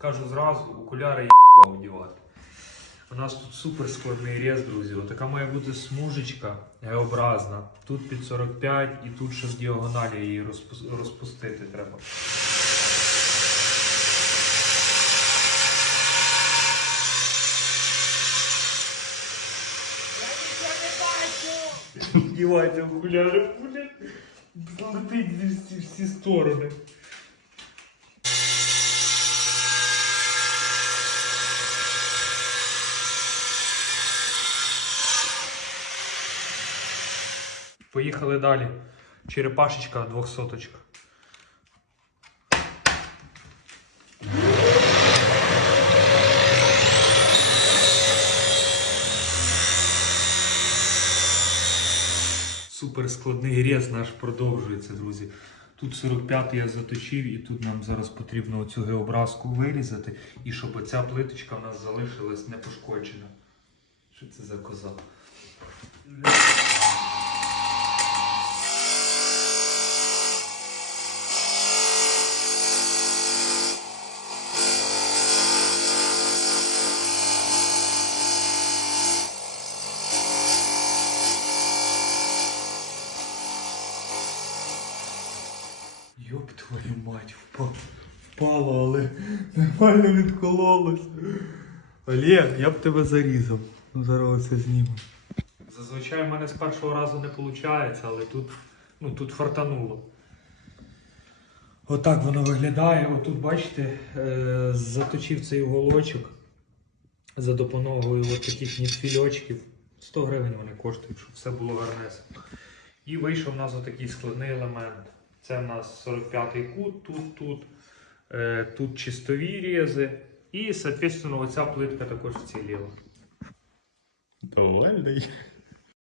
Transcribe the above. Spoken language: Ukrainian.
Кажу зразу, окуляри є одягати. У нас тут супер складний рез, друзі. Отака має бути смужечка Г-образна. Тут під 45 і тут ще в діагоналі її розпус- розпустити треба. Дівайте окуляри, буде летить всі, всі сторони. Поїхали далі. Черепашечка двохсоточка. Супер складний рез наш продовжується, друзі. Тут 45 я заточив, і тут нам зараз потрібно оцю геобразку вирізати, і щоб оця плиточка в нас залишилась непошкоджена. Що це за коза? Йоп твою мать, впало, впало, але нормально відкололось. Олег, я б тебе зарізав. Ну зараз це зніму. Зазвичай в мене з першого разу не виходить, але тут, ну, тут фартануло. Отак воно виглядає. Отут, бачите, е, заточив цей уголочок за допомогою от таких нітфільочків. 100 гривень вони коштують, щоб все було гарнесенько. І вийшов у нас отакий складний елемент. Це в нас 45-й кут, тут, тут, е, тут чистові різи. І, соответственно, оця плитка також вціліла. Довольний.